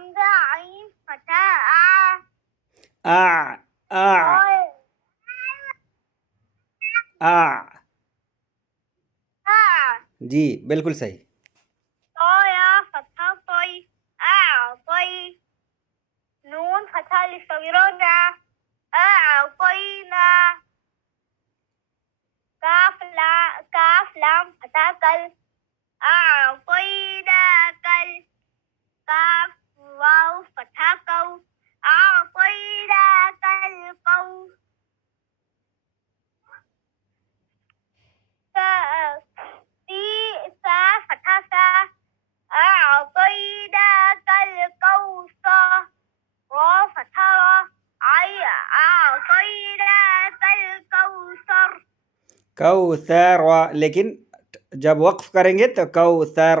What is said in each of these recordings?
हमजा आइन फथा आ आ आ जी बिल्कुल सही। या फथा कोई आ कोई नून फथा लिसगीरोना आ कोई ना काफ लाम फथा कल आ कोई ना कल काफ वाव फथा कौ आ कोई ना कल कौ सा फथा सा आ कोई ना कल कौ सा रा फथा रा आई आ कोई ना कल कौसर कौसर, लेकिन जब वक्फ करेंगे तो कौसर।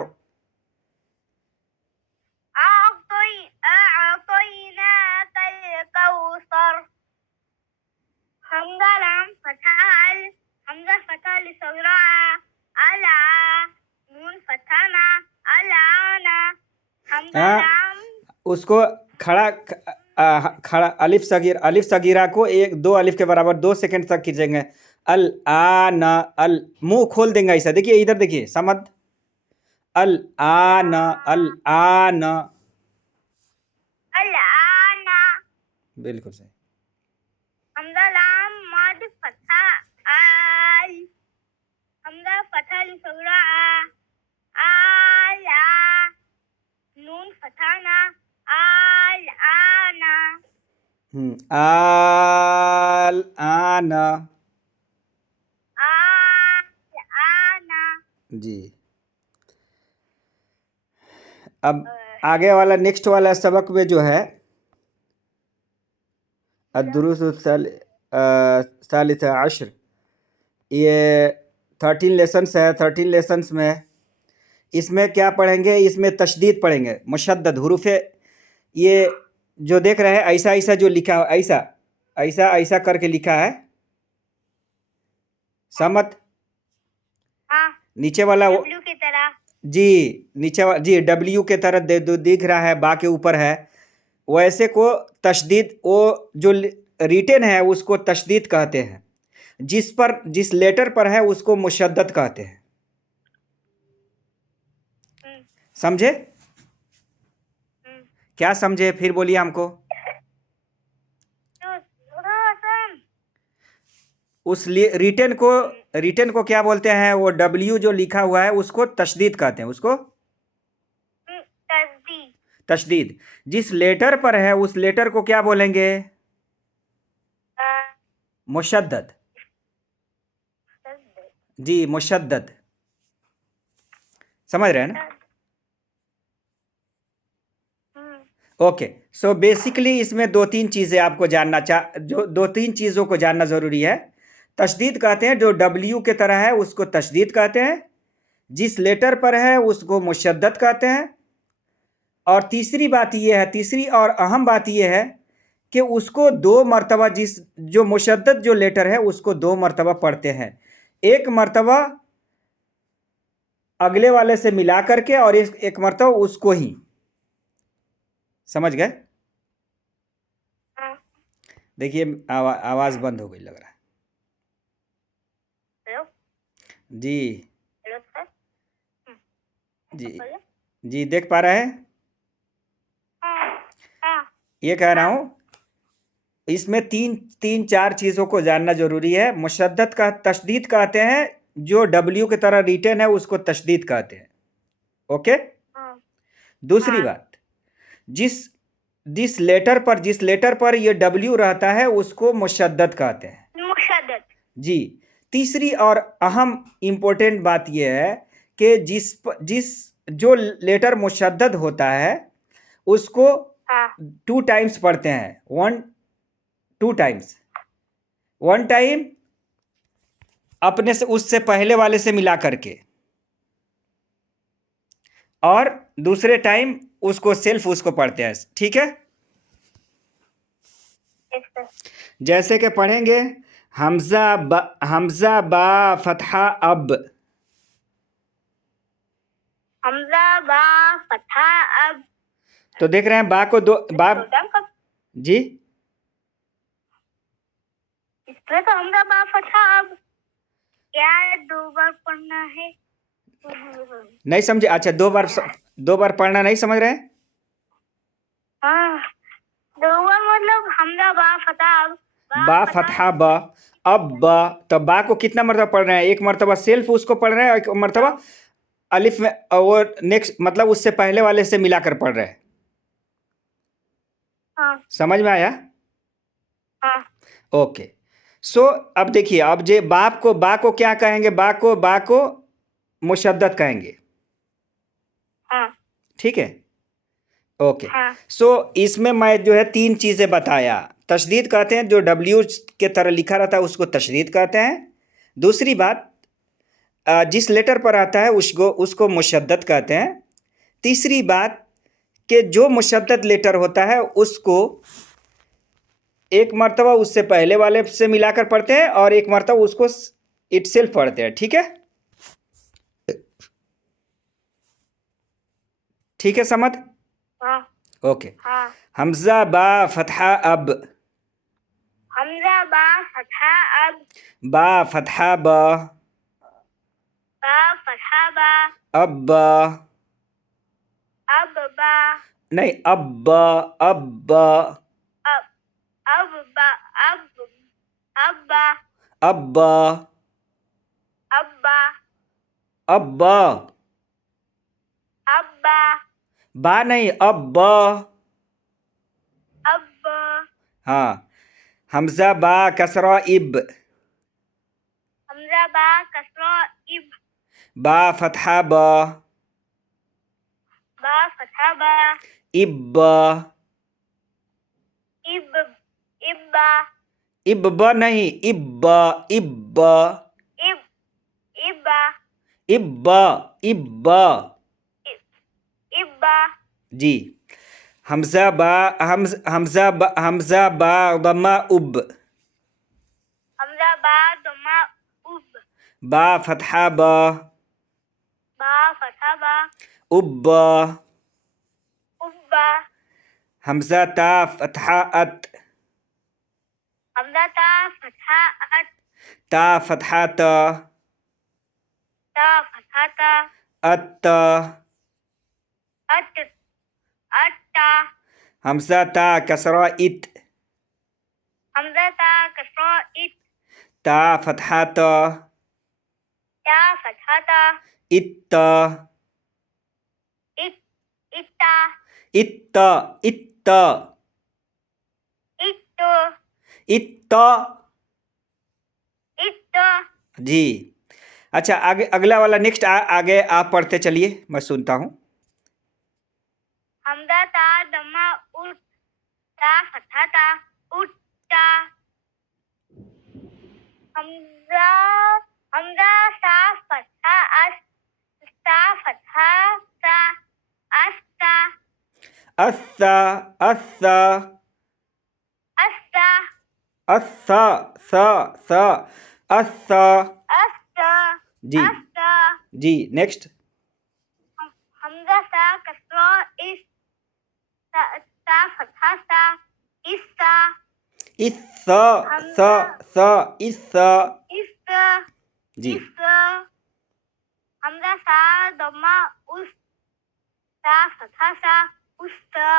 कोई ना कल कौसर हमजा लाम फथा अल हमजा फथा लिसगरा अला नून फथा ना अलाना हमजा लाम उसको खड़ा अलिफ सगीरा को दो अलिफ के बराबर 2 सेकंड तक खींचेंगे। अल आन, अल मुंह खोल देंगे ऐसा, देखिए इधर देखिए समद, अल आन अल आन, अल आना बिल्कुल सही। हमजा लाम मद फथा अल हमजा फथा लिसगरा आला नून फथा ना आल आना आल आना जी। अब आगे वाला नेक्स्ट वाला सबक में जो है अद्दुरूस सालिसा अश्र, ये 13 लेसन्स है। 13 लेसन्स में इसमें क्या पढ़ेंगे, इसमें तशदीद पढ़ेंगे, मुशद्दद हुरूफ़े, ये जो देख रहे हैं ऐसा ऐसा जो लिखा है, ऐसा ऐसा ऐसा करके लिखा है समत, नीचे वाला W की तरह जी, नीचे जी W के तरह दिख रहा है, बा के ऊपर है, वैसे को तशदीद, वो जो रिटेन है उसको तशदीद कहते हैं, जिस लेटर पर है उसको मुशद्दद कहते हैं। समझे? क्या समझे? फिर बोलिए हमको। उस रिटेन को क्या बोलते हैं? वो W जो लिखा हुआ है उसको तशदीद कहते हैं, उसको तशदीद। जिस लेटर पर है उस लेटर को क्या बोलेंगे? मुशद्दद। जी मुशद्दद, समझ रहे हैं ना? ओके, सो बेसिकली इसमें दो तीन चीज़ें आपको जो दो तीन चीज़ों को जानना ज़रूरी है। तशदीद कहते हैं, जो W के तरह है उसको तशदीद कहते हैं, जिस लेटर पर है उसको मुशद्दद कहते हैं, और तीसरी बात यह है, तीसरी और अहम बात यह है कि उसको 2 मरतबा, जो मुशद्दद जो लेटर है उसको 2 मरतबा पढ़ते हैं, एक मरतबा अगले वाले से मिला करके और एक मरतबा उसको ही। समझ गए? देखिए आवाज़ बंद हो गई लग रहा है। जी जी जी, देख पा रहे हैं? ये कह रहा हूँ, इसमें तीन चार चीज़ों को जानना जरूरी है। मुशद्दद का तशदीद कहते हैं, जो W की तरह रिटेन है उसको तशदीद कहते हैं। ओके, दूसरी बात, जिस लेटर पर ये W रहता है उसको मुशद्दद कहते हैं। मुशद्दद जी। तीसरी और अहम इम्पोर्टेंट बात यह है कि जिस जो लेटर मुशद्दद होता है उसको 2 टाइम्स पढ़ते हैं, 2 टाइम्स। 1 टाइम अपने से, उससे पहले वाले से मिला करके, और दूसरे टाइम उसको पढ़ते हैं। ठीक है? जैसे कि पढ़ेंगे हमजा बा फतहा अब, हमजा बा फतहा अब, तो देख रहे हैं बा को दो बा जी इसमें तो हमजा बा फतहा अब क्या 2 बार पढ़ना है? नहीं समझे? अच्छा, 2 बार पढ़ना नहीं समझ रहे हैं? हाँ, 2 बार मतलब हमजा बा फतहा अब बा फतहा ब, अब ब, तो बा को कितना मरतबा पढ़ रहे हैं? एक मरतबा सेल्फ उसको पढ़ रहे हैं और एक मरतबा अलिफ में, और नेक्स्ट मतलब उससे पहले वाले से मिलाकर पढ़ रहे हैं। हाँ समझ में आया? हाँ ओके। सो अब देखिए, अब जे बा को क्या कहेंगे? बा को मुशद्दद कहेंगे। हाँ ठीक है, ओके। हाँ सो इसमें मैं जो है 3 चीज़ें बताया। तशदीद कहते हैं, जो डब्ल्यू के तरह लिखा रहता है उसको तशदीद कहते हैं। दूसरी बात, जिस लेटर पर आता है उसको मुशद्दद कहते हैं। तीसरी बात कि जो मुशद्दद लेटर होता है उसको एक मर्तबा उससे पहले वाले से मिलाकर पढ़ते हैं और एक मर्तबा उसको इटसेल्फ पढ़ते हैं। ठीक है, ठीक है समझ? हाँ ओके। हाँ। हमजा बा फतहा अब, हमजा बा फतहा अब, बा फतहा ब, बा फतहा बा, अब ब, अब बा, नहीं अब ब, अब ब, अब अब बा, अब बा, अब ब, अब बा, अब ब, अब बा, बा नहीं अब ब। अब बा, हाँ, हमजा बा कसरा इब, हमजा बा कसरा इब, बा फतहा ब, बा फतहा बा, इब ब, इब इब्बा, इब ब नहीं, इब ब, इब ब, इब इब्बा, इब ब, इब ब। इब्बा, जी। हमजा बा दमा उब, हमजा बा दमा उब, बा फतहा ब, बा फतहा बा, उब ब। उब्बा, हमजा ता फतहा अत, हमजा ता फतहा अत, ता फतहा त, ता फतहा ता, अत, अत अत्ता, हमजा ता कसरा इत, हमजा ता कसरा इत, ता फतहा त, ता फतहा ता, इत, इत इत्ता, इत, इत, इत्तो, इत। इत्तो। जी। अच्छा, आगे अगला वाला नेक्स्ट आगे आप पढ़ते चलिए, मैं सुनता हूँ। हमजा ता दमा उट, ता फतहा ता, उट्टा। हमजा हमजा सा फतहा अस, ता फतहा ता, अस्ता, अस्सा, अस्सा, अस्ता, अस्सा, सा, सा, अस्सा। अस्ता, जी अस्ता। जी, नेक्स्ट। हमजा सा कसरा इस, ता फतहा सा, इस्सा, इस्सा, सा, सा, इस्सा। इस्सा, जी। इस्सा। हमजा सा दमा उस, ता फतहा सा, उस्सा।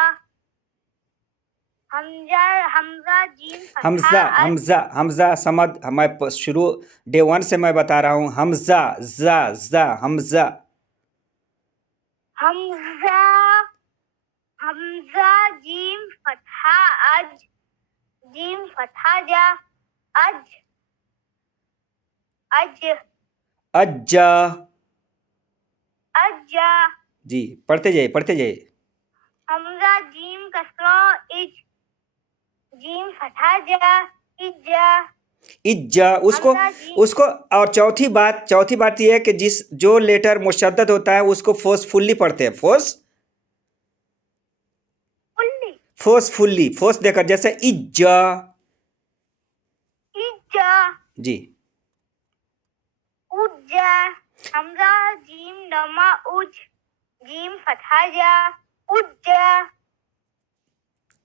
हमजा जीम हमजा, फतहा अस, हमजा समझ, मैं शुरू डे 1 से मैं बता रहा हूँ। हमजा, जा, जा, हमजा। हमजा हमजा जीम फतहा अज, जीम फतहा जा, अज, अज, अज्जा। अज्जा। जी, पढ़ते जाइए, पढ़ते जाइए। हमजा जीम कसरा इज, जीम फतहा जा, इज्जा। इज्जा, उसको और चौथी बात यह है कि जो लेटर मुशद्दद होता है उसको फोर्सफुल्ली पढ़ते हैं। फोर्सफुल्ली, फोर्स देकर, जैसे इज्जा। इज्जा, जी। उज्जा। हमजा जीम दमा उज, जीम फतहा जा, उज्जा।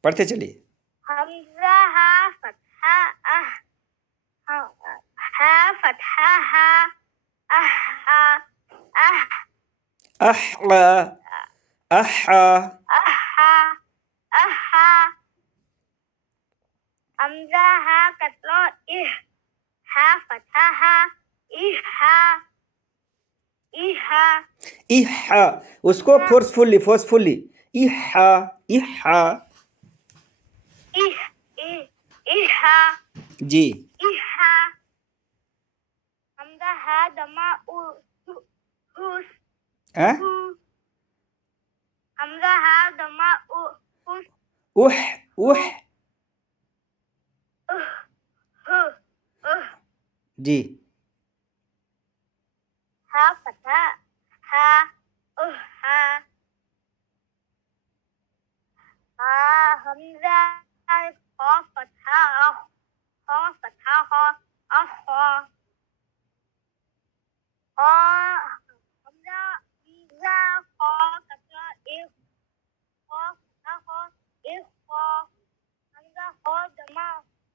पढ़ते चलिए। हमजा हा फतहा अह हा फतहा हा अह हा अह अह हमजा हा कतलो इह हा फतहा हा इहा इहा, उसको फोर्सफुली इहा इहा इहा जी। इहा हमजा हा दमा हुस हाँ? हमजा हा दमा हुस उह उह जी। हा फतहा हा हा हमजा खा फतहा खा फतहा खा हमजा हमजा खा कतरा एक खा फतहा एक खा हमजा खा दमा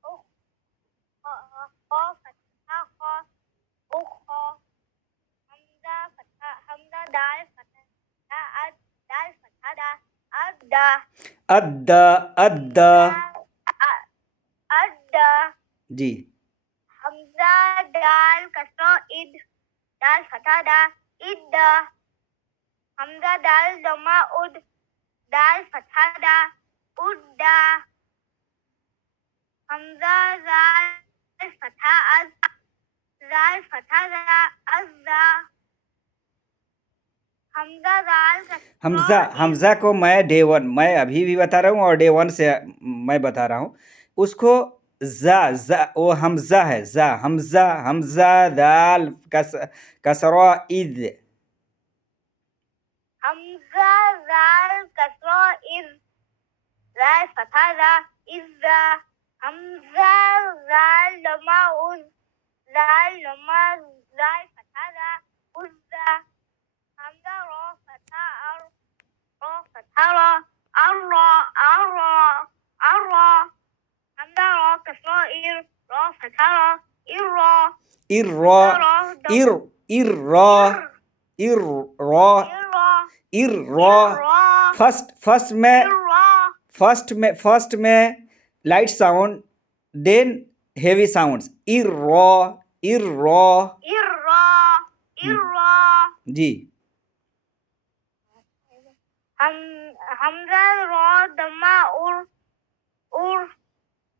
खा फतहा खा हमजा दाल फतहा दाल फतहा दा अद्दा अद्दा अद्दा अद्दा जी। हमजा दाल कसरा इद दाल फतहा दा इद्दा हमजा दाल दमा उद दाल फतहा दा उद्दा हमजा दाल फतहा अज दाल फतहा दा अज़्ज़ा हमजा को मैं डे वन, मैं अभी भी बता रहा हूँ और डे वन से मैं बता रहा हूँ उसको। जा वो हमजा है, जा हमजा हमजा दाल कसरा इद हमजा दाल कसरा इद दाल फतहा दा इज़्ज़ा हमजा दाल लमा उज दाल लमा दाल फतहा दा उज़्ज़ा हमजा रा फतहा अर्रा हमजा रा कसरा इर रा फतहा इर्रा इर्रा फर्स्ट में light sound then heavy sounds इर्रा जी। हमजा रा दमा उर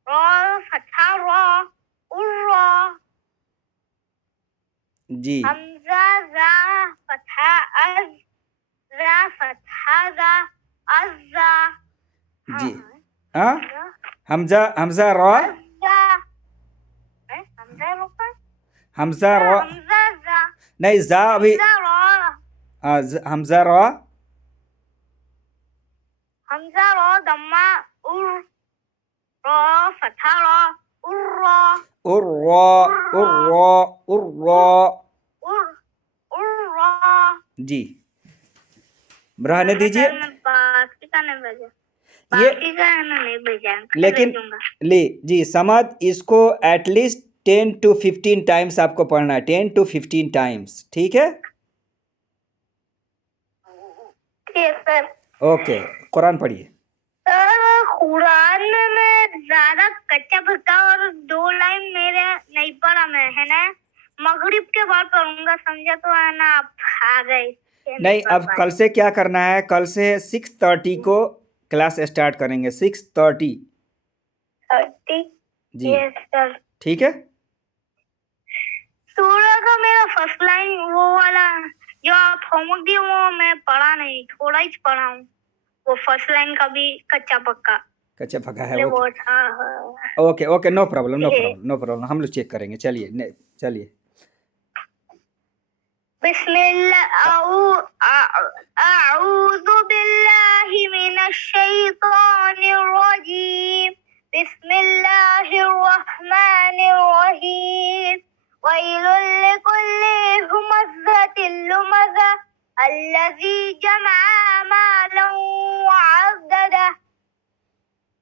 रा फतहा रा उर्रा जी। हमजा जा फतहा अज जा फतहा दा अज़्ज़ा जी। हाँ हमजा रा नहीं जा अभी हमजा रा दमा उर रा फतहा रा उर्रा जी। रहने दीजिए लेकिन ले जी समझ इसको एटलीस्ट 10 to 15 टाइम्स आपको पढ़ना है, 10 to 15 टाइम्स, ठीक है? ओके, कुरान पढ़िए। कुरान में ज्यादा कच्चा पक्का और 2 लाइन मेरे नहीं पढ़ा मैं, है ना? मगरिब के बाद पढ़ूंगा, समझा तो है ना? आप आ गए नहीं, अब कल से क्या करना है, कल से 6:30 को क्लास स्टार्ट करेंगे, 6:30 जी, ठीक है? सूरह का मेरा फर्स्ट लाइन वो वाला जो आप होमवर्क दिए वो मैं पढ़ा नहीं, थोड़ा ही पढ़ा हूँ। वो फर्स्ट लाइन का भी कच्चा पक्का है। ओके, नो प्रॉब्लम, हम लोग चेक करेंगे। चलिए बिस्मिल्लाह अऊज़ु बिल्लाहि मिनश शैतानिर रजीम बिस्मिल्लाहिर रहमानिर रहीम वैलुल लिकुल्लि हुमज़ातिल लुमज़ा अल्लज़ी जमअ मालन वअद्ददा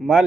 मल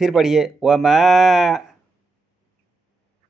फिर पढ़िए वमा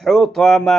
हुतमा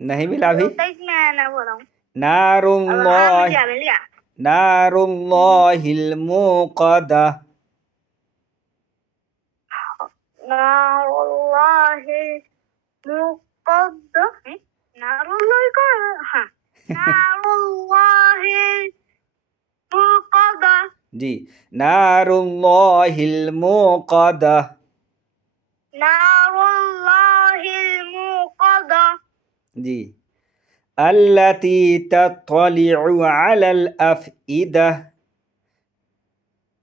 नहीं मिला अभी तेईस में आना बोल रहा हूँ नारुल्लाह मिल गया नारुल्लाहिल मुक़द्दा नारुल्लाह मुक़द्दा नारुल्लाह का हाँ नारुल्लाह मुक़द्दा जी नारुल्लाहिल मुक़द्दा नारुल्लाह मुक़द्दा जी अल्लती तत्तलिउ अलल अफ़इदा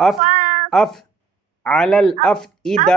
अफ अफ अलल अफ़इदा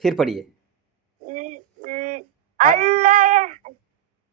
फिर पढ़िए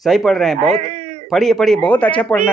सही पढ़ रहे हैं बहुत पढ़िए पढ़िए बहुत अच्छा पढ़ना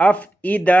अफ़इदा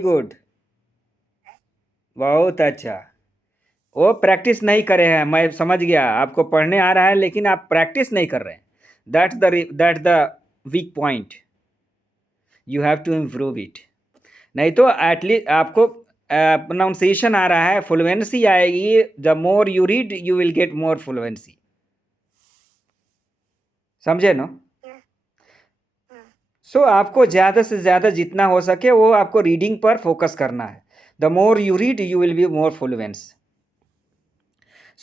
गुड बहुत अच्छा वो प्रैक्टिस नहीं करे हैं मैं समझ गया आपको पढ़ने आ रहा है लेकिन आप प्रैक्टिस नहीं कर रहे हैं that's the weak point you have to improve it नहीं तो एटलीस्ट आपको प्रोनाउंसिएशन आ रहा है फ्लुएंसी आएगी the more you read you will get more fluency समझे नो सो आपको ज़्यादा से ज़्यादा जितना हो सके वो आपको रीडिंग पर फोकस करना है the more you read you will be more fluence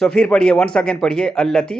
so फिर पढ़िए वंस अगेन पढ़िए अल्लती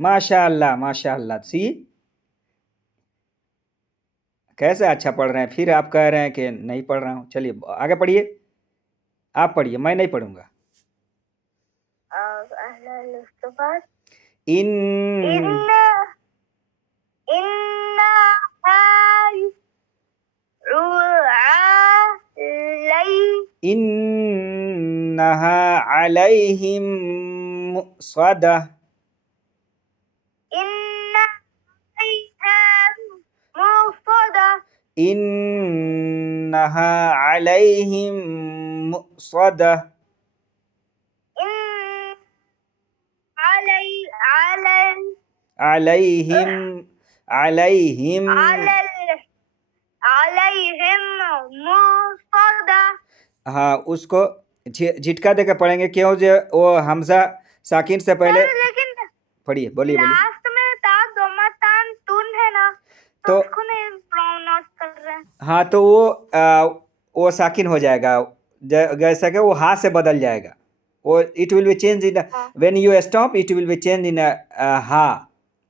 माशाल्लाह सी कैसे अच्छा पढ़ रहे हैं फिर आप कह रहे हैं कि नहीं पढ़ रहा हूँ चलिए आगे पढ़िए आप पढ़िए मैं नहीं पढ़ूंगा इन इन्नहा अलैहिम मुक़द्दा इन्नहा अलैहिम मुक़द्दा अलैहिम मुक़द्दा हाँ उसको झिटका देकर पढ़ेंगे क्यों जो वो हमजा साकिन से पहले लेकिन पढ़िए बोलिए लास्ट में ता दोमा तान तुन है ना तो उसको नहीं प्रोनाउंस कर रहे हैं हाँ तो वो साकिन हो जाएगा जैसा कि वो हा से बदल जाएगा वो it will be change in when you stop it will be change in हा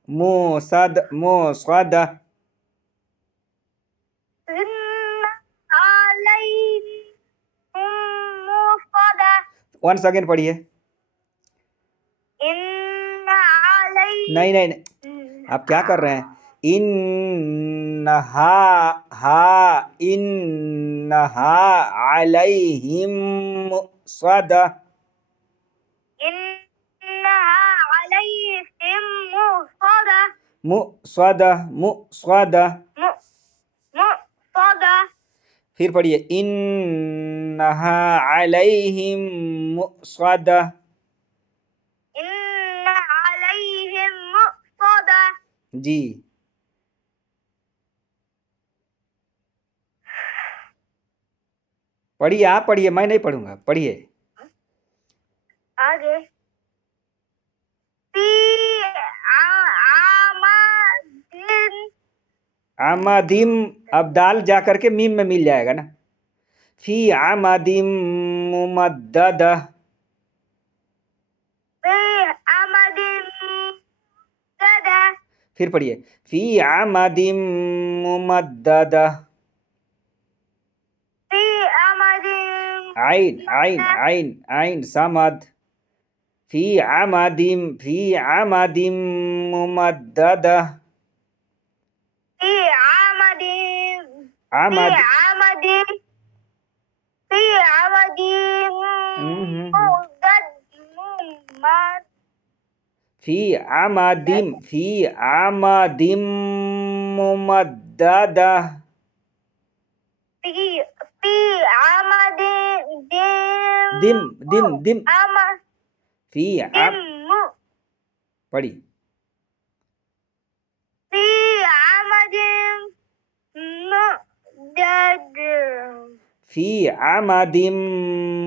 मुक़द्दा वंस अगेन पढ़िए नहीं आप क्या कर रहे हैं इन्नहा अलैहिम मुक़द्दा मुक़द्दा फिर पढ़िए इन्नहा इन्नहा अलैहिम मुक़्सदा। इन्न अलैहिम मुक़्सदा। जी, पढ़िए, आप पढ़िए, मैं नहीं पढ़ूंगा, पढ़िए। आगे फी आमादिन। आमादिम, अब दाल जा करके मीम में मिल जाएगा ना। फी आमादिम मुमद्ददा। फी आमादिन मुमद्ददा। फिर पढ़िए, फी आमादिम मुमद्ददा। फी आमादिन आइन आइन आइन आइन समद। फी आमादिम मुमद्ददा। फी आमादिन आमद फी आमादिन मुमद्दद मुमद। फी आमादिम मुमद्ददा। फी आमादिन दिम दिम दिम आमादिन फी आम पढ़ी। फी आमादिन मुमद्दद। फी आमादिम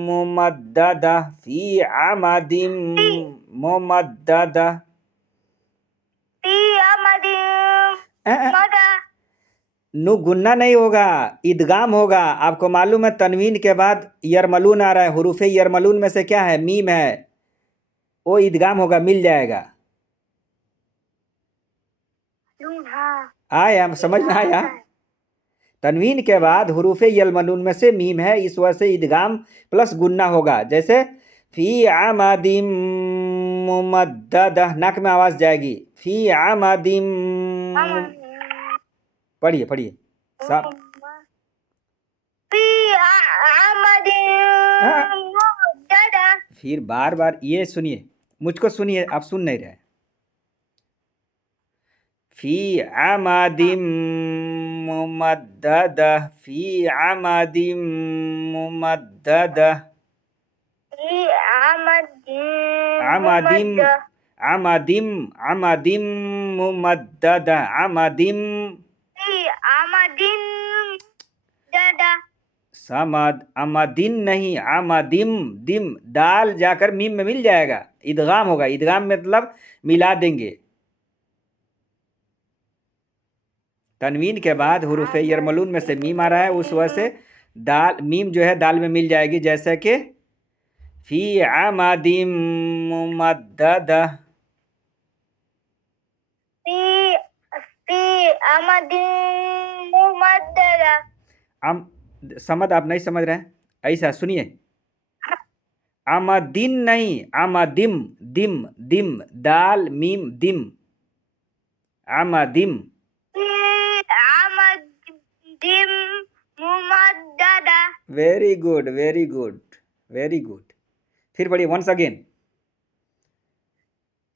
मुमद्ददा। फी आमादिम मुमद्ददा। फी आमादिन मदा। नु गुन्ना नहीं होगा, इदगाम होगा। आपको मालूम है तनवीन के बाद यरमलून आ रहा है, हुरूफ यरमलून में से क्या है? मीम है, वो इदगाम होगा, मिल जाएगा। आया समझ में आया? तनवीन के बाद हुरूफ यरमलून में से मीम है, इस वजह से इदगाम प्लस गुन्ना होगा। जैसे फी आमादिम मुमद्ददा, नाक में आवाज जाएगी। फी आमादिम, पढ़िए पढ़िए साहब। फी आमादिन मुमद्ददा। फिर बार बार ये सुनिए, मुझको सुनिए, आप सुन नहीं रहे। फी आमादिम मुमद्ददा। फी आमादिम मुमद्ददा। फी आमादिन आमादिम आमादिम आमादिम मुमद्ददा। आमादिम फी आमादिन मुमद्ददा। समद, आमादिन नहीं, आमादिम। दिम, दाल जाकर मीम में मिल जाएगा, इदगाम होगा। इदगाम मतलब मिला देंगे। तनवीन के बाद हुरूफ यरमलून में से मीम आ रहा है, उस वजह से दाल, मीम जो है दाल में मिल जाएगी। जैसे कि फी आमादिम मुमद्ददा। फी आमादिन मुमद्ददा। समद आप नहीं समझ रहे हैं, ऐसा सुनिए। आमादिन नहीं, आमादिम। दिम दिम, दाल मीम दिम, आमादिम। आमादिन मुमद्ददा। Very good very good very good. फिर पढ़िए वंस अगेन।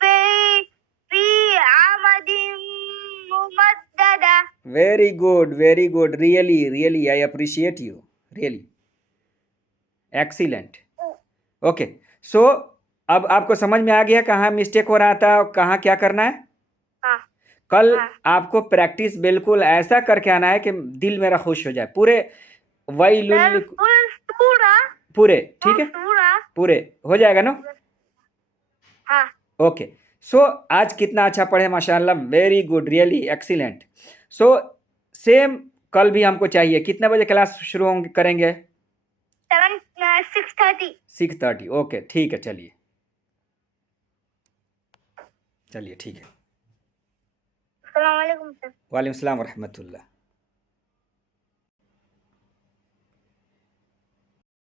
फी आमादिन मुमद्ददा। Very good, really really I appreciate you, really excellent. Okay, so अब आपको समझ में आ गया कहाँ मिस्टेक हो रहा था और कहाँ क्या करना है। हाँ। कल आपको प्रैक्टिस बिल्कुल ऐसा करके आना है कि दिल मेरा खुश हो जाए। पूरे वैलुल पूरे, ठीक है, पूरे हो जाएगा ना। हाँ। ओके, सो आज कितना अच्छा पढ़े, माशाल्लाह, very good, really excellent. So same कल भी हमको चाहिए। कितने बजे क्लास शुरू करेंगे? 6:30। ओके ठीक है, चलिए चलिए ठीक है। अस्सलाम वालेकुम सर। वालेकुम सलाम व रहमतुल्लाह।